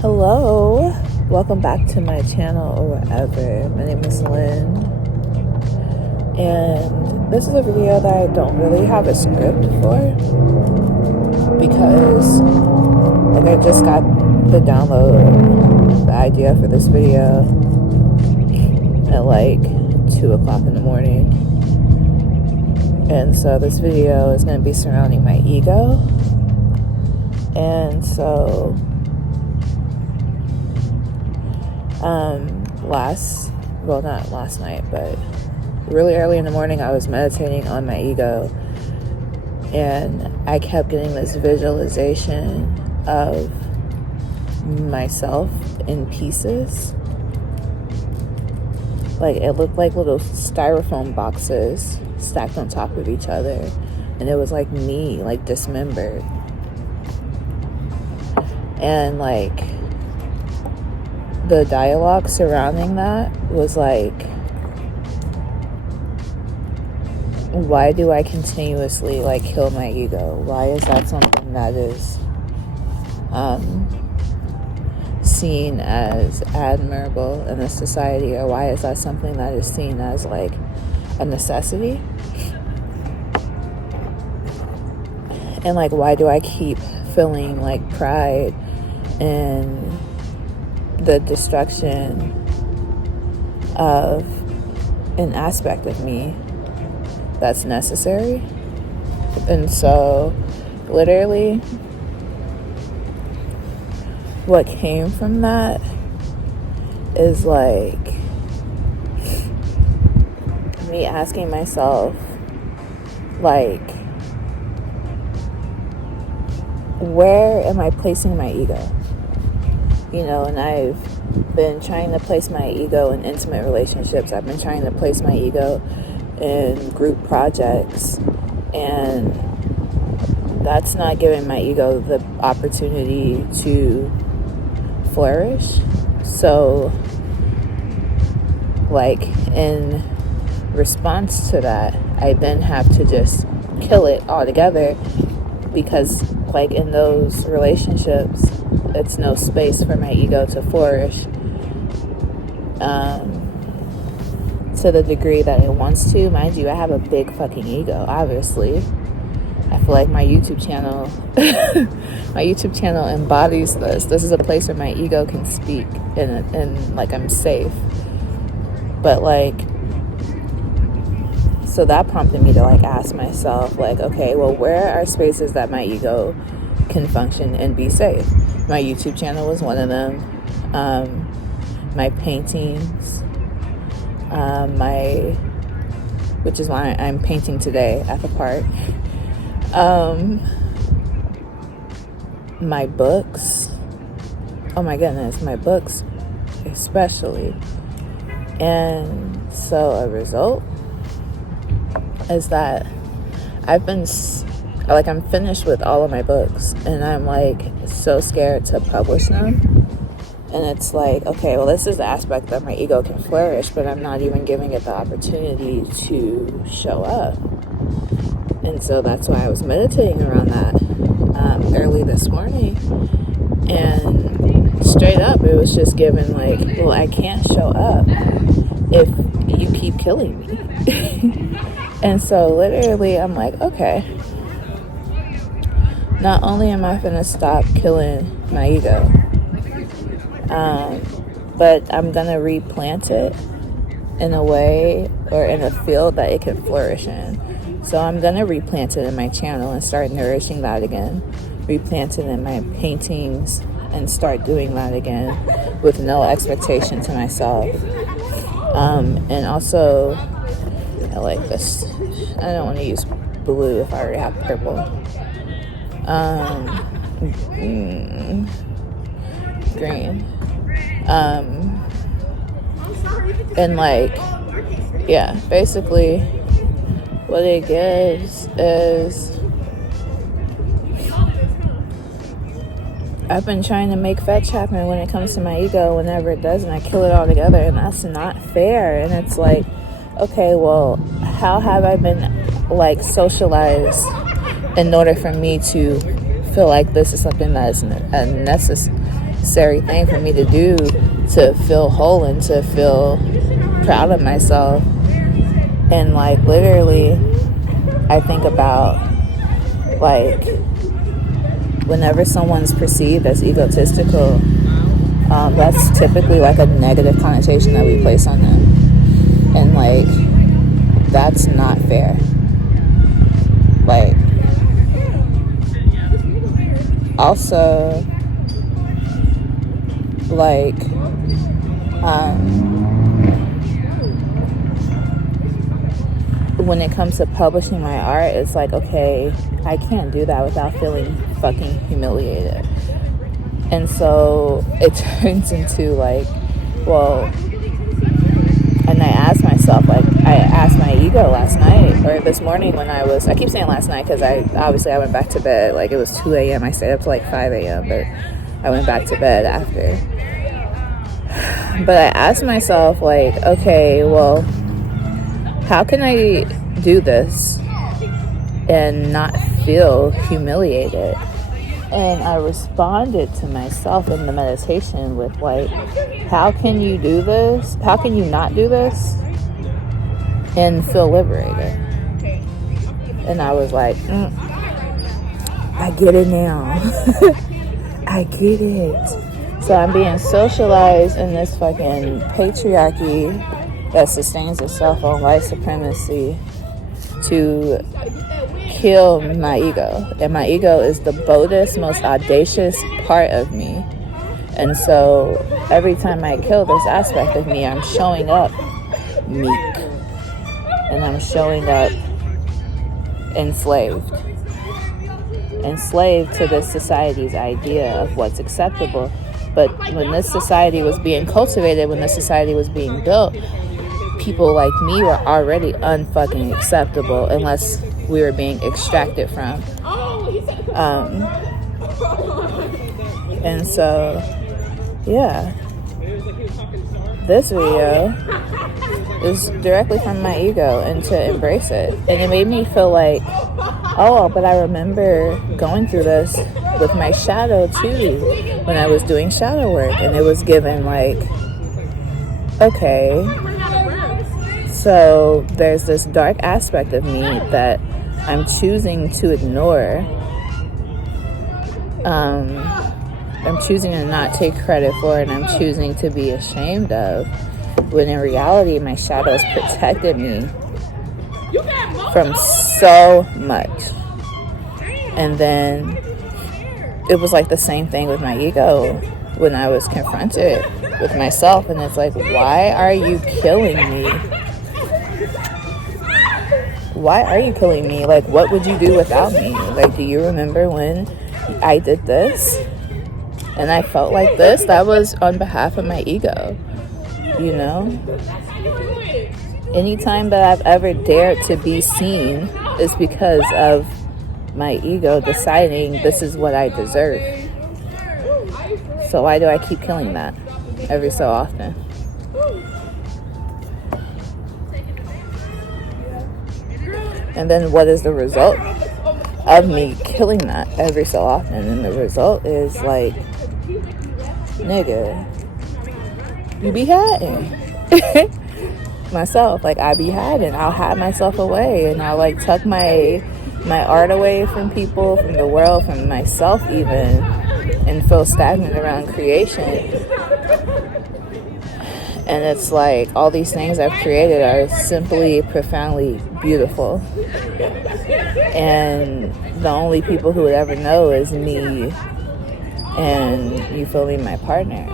Hello, welcome back to my channel or wherever. My name is Lynn, and this is a video that I don't really have a script for because I just got the the idea for this video at 2 o'clock in the morning, and so this video is going to be surrounding my ego. And so not last night, but really early in the morning, I was meditating on my ego, and I kept getting this visualization of myself in pieces. Like, it looked like little styrofoam boxes stacked on top of each other, and it was like me, like dismembered. And the dialogue surrounding that was like, why do I continuously kill my ego? Why is that something that is seen as admirable in a society, or why is that something that is seen as a necessity? And why do I keep feeling pride in the destruction of an aspect of me that's necessary? And so literally what came from that is me asking myself, where am I placing my ego? And I've been trying to place my ego in intimate relationships. I've been trying to place my ego in group projects, and that's not giving my ego the opportunity to flourish. So in response to that, I then have to just kill it altogether, because in those relationships, it's no space for my ego to flourish to the degree that it wants to. Mind you, I have a big fucking ego, obviously. I feel like my YouTube channel embodies this. This is a place where my ego can speak and I'm safe. But so that prompted me to ask myself, okay, well, where are spaces that my ego can function and be safe? My YouTube channel was one of them. My paintings, which is why I'm painting today at the park. My books. Oh my goodness, my books especially. And so a result is that I'm finished with all of my books, and I'm so scared to publish them. And it's okay, well, this is the aspect that my ego can flourish, but I'm not even giving it the opportunity to show up. And so that's why I was meditating around that early this morning. And straight up, it was just given well, I can't show up if you keep killing me. And so literally I'm okay, not only am I gonna stop killing my ego, but I'm gonna replant it in a way or in a field that it can flourish in. So I'm gonna replant it in my channel and start nourishing that again, replant it in my paintings and start doing that again with no expectation to myself. And also, I like this. I don't want to use blue if I already have purple. Green. And yeah, basically what it gives is, I've been trying to make fetch happen when it comes to my ego. Whenever it doesn't, I kill it all together, and that's not fair. And it's okay, well, how have I been socialized in order for me to feel like this is something that is necessary thing for me to do to feel whole and to feel proud of myself. And like literally I think about like whenever someone's perceived as egotistical, that's typically like a negative connotation that we place on them, and like that's not fair. Like also like when it comes to publishing my art, it's like, okay, I can't do that without feeling fucking humiliated. And so it turns into like, well, and I asked myself, like, I asked my ego last night, or this morning when I keep saying last night because I went back to bed, like it was 2 a.m. I stayed up till like 5 a.m., but I went back to bed after. But I asked myself, like, okay, well, how can I do this and not feel humiliated? And I responded to myself in the meditation with like, how can you do this? How can you not do this and feel liberated? And I was like, I get it now. I get it. So I'm being socialized in this fucking patriarchy that sustains itself on white supremacy to kill my ego. And my ego is the boldest, most audacious part of me. And so every time I kill this aspect of me, I'm showing up meek. And I'm showing up enslaved. Enslaved to this society's idea of what's acceptable. But when this society was being cultivated, when this society was being built, people like me were already unfucking acceptable unless we were being extracted from. And so, yeah. This video is directly from my ego and to embrace it. And it made me feel like, oh, but I remember going through this with my shadow too when I was doing shadow work, and it was given like, okay, so there's this dark aspect of me that I'm choosing to ignore. I'm choosing to not take credit for, and I'm choosing to be ashamed of, when in reality my shadows protected me from so much. And then it was like the same thing with my ego when I was confronted with myself, and it's like, why are you killing me? Why are you killing me? Like, what would you do without me? Like, do you remember when I did this and I felt like this? That was on behalf of my ego, you know? Anytime that I've ever dared to be seen is because of my ego deciding this is what I deserve. So why do I keep killing that every so often? And then what is the result of me killing that every so often? And the result is like, nigga, you be hiding. Myself, like I be hiding. I'll hide myself away, and I'll like tuck my art away from people, from the world, from myself even, and feel stagnant around creation. And it's like all these things I've created are simply profoundly beautiful. And the only people who would ever know is me and, you feel me, my partner.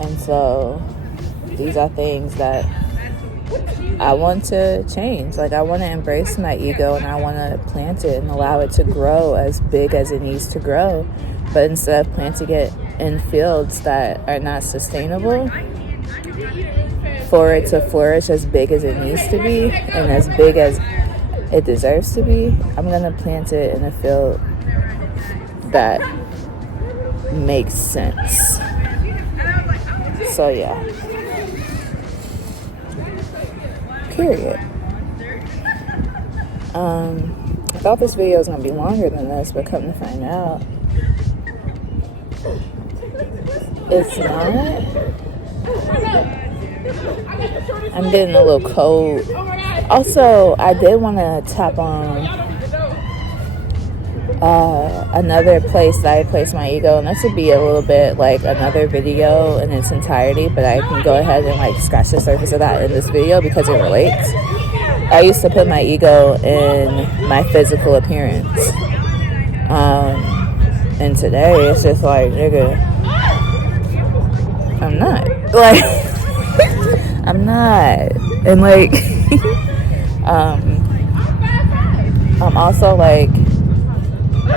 And so these are things that I want to change. Like I want to embrace my ego, and I want to plant it and allow it to grow as big as it needs to grow. But instead of planting it in fields that are not sustainable, for it to flourish as big as it needs to be and as big as it deserves to be, I'm going to plant it in a field that makes sense. So yeah. Period. I thought this video was going to be longer than this, but come to find out, it's not. I'm getting a little cold. Also, I did want to tap on another place that I place my ego, and this would be a little bit like another video in its entirety, but I can go ahead and like scratch the surface of that in this video because it relates. I used to put my ego in my physical appearance, and today it's just like, nigga, I'm not. Like, I'm not. And like, I'm also like,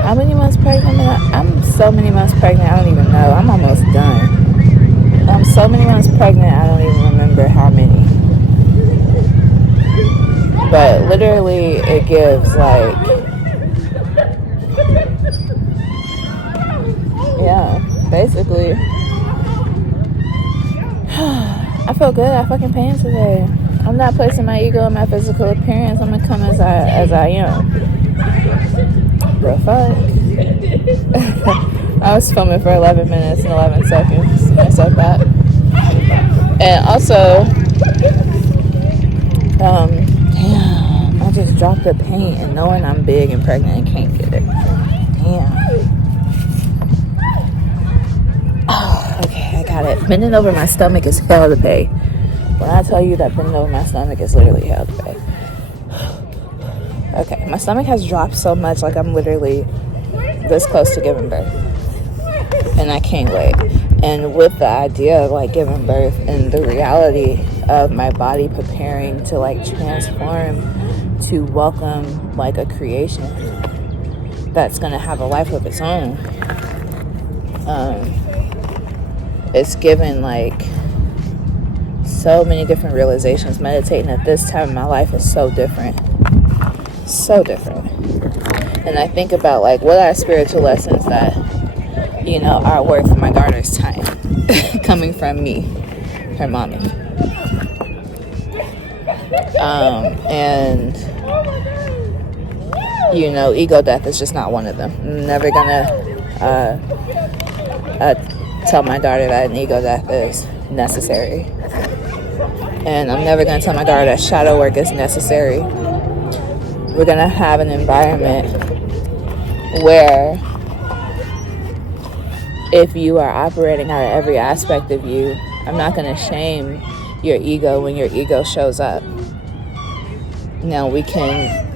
how many months pregnant? I'm so many months pregnant, I don't even know. I'm almost done. I'm so many months pregnant, I don't even remember how many. But literally, it gives like, yeah, basically. I feel good. I fucking pain today. I'm not placing my ego in my physical appearance. I'm gonna come as I am. The fuck? I was filming for 11 minutes and 11 seconds. I said that. And also, damn, I just dropped the paint and knowing I'm big and pregnant and can't get it. Damn. Oh, okay, I got it. Bending over my stomach is hell to pay. When I tell you that bending over my stomach is literally hell to pay. Okay, my stomach has dropped so much, like I'm literally this close to giving birth. And I can't wait. And with the idea of like giving birth and the reality of my body preparing to like transform to welcome like a creation that's gonna have a life of its own. It's given like so many different realizations. Meditating at this time in my life is so different. So different. And I think about like what are spiritual lessons that, you know, are worth my daughter's time coming from me, her mommy. And you know, ego death is just not one of them. I'm never gonna tell my daughter that an ego death is necessary. And I'm never gonna tell my daughter that shadow work is necessary. We're gonna have an environment where if you are operating out of every aspect of you, I'm not gonna shame your ego when your ego shows up. Now we can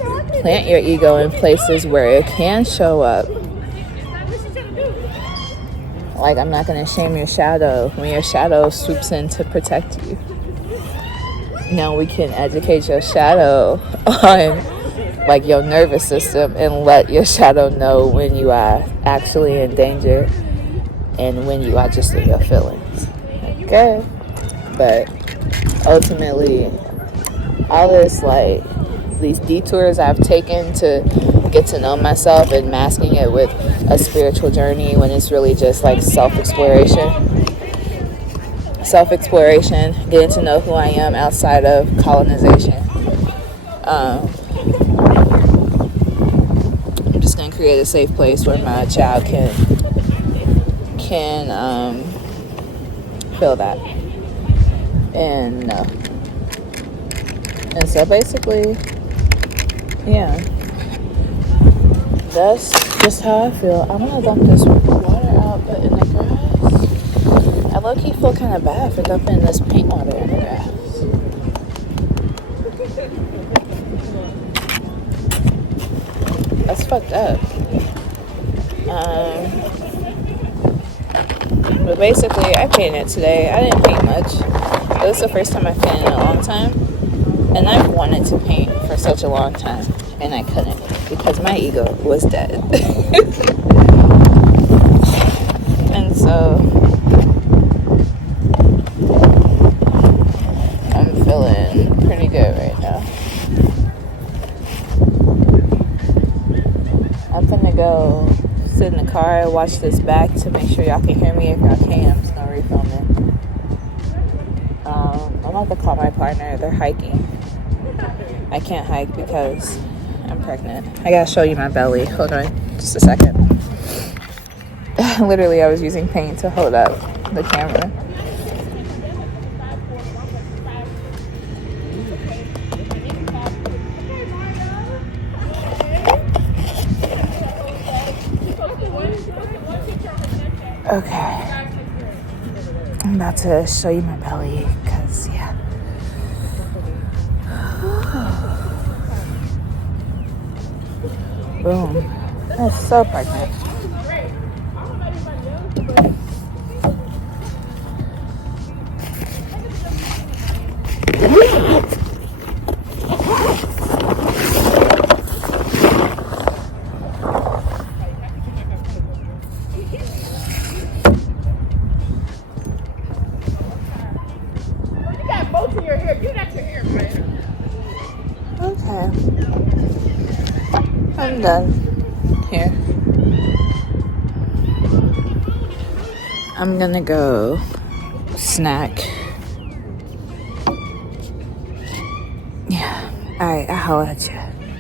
plant your ego in places where it can show up. Like, I'm not gonna shame your shadow when your shadow swoops in to protect you. Now we can educate your shadow on like your nervous system and let your shadow know when you are actually in danger and when you are just in your feelings. Okay? But ultimately, all this like these detours I've taken to get to know myself and masking it with a spiritual journey when it's really just like self-exploration, getting to know who I am outside of colonization. I'm just gonna create a safe place where my child can feel that and know. And so basically, yeah, that's just how I feel. I'm gonna dump this water out, but in the grass, I low-key feel kind of bad for dumping this paint water in the grass. That's fucked up. But basically, I painted today. I didn't paint much. It was the first time I painted in a long time. And I've wanted to paint for such a long time. And I couldn't because my ego was dead. And so I'm feeling pretty good right now. I'm gonna go sit in the car and watch this back to make sure y'all can hear me. If y'all can, I'm just gonna refilm it. I'm about to call my partner. They're hiking. I can't hike because I'm pregnant. I gotta show you my belly. Hold on just a second. Literally, I was using paint to hold up the camera. Okay. I'm about to show you my belly, because, yeah. Boom. That's so pregnant. Okay. I'm done. Here. I'm gonna go snack. Yeah. Alright, I'll holler at you.